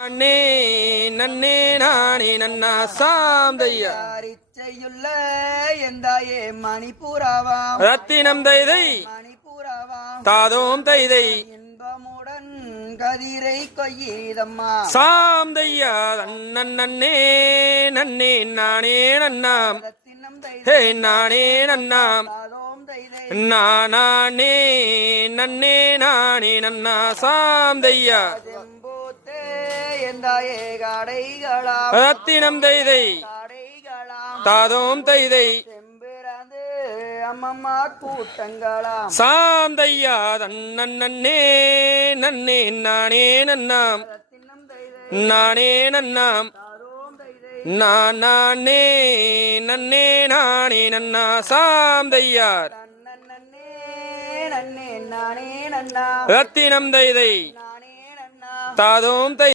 நன்னே நன்னே நானே நன்னா சாந்தையா ரிச்சையுள்ள எந்தாயே மணிப்பூராவாம் ரத்தினம் தைதை மணிப்பூராவாம் தாதோம் தைதை இன்பமுடன் கதிரை கொய்யீதம்மா சாந்தையா நன்னன் நன்னே நன்னே நானே நன்னாம் ரத்தினம் ஹே நானே நன்னாம் தாதோம் தைதை நானே நன்னே நானே நன்னா சாந்தையா செம்பூத்தே எந்தாயே காடைகளாம் ரத்தினம் தைதை காடைகளாம் தாதோம் தைதை செம்பிறந்து அம்மம்மா கூட்டங்களாம் சாந்தையா தன்னன் நன்னே நன்னே நானே நன்னாம் ரத்தினம் தைதை நானே நன்னாம் தாதோம் தைதை நானே நன்னே நானே நன்னா சாந்தையார் நன்னே நன்னே நானே நன்னா ரத்தினம் தைதை நானே நன்னா தாதோம் தை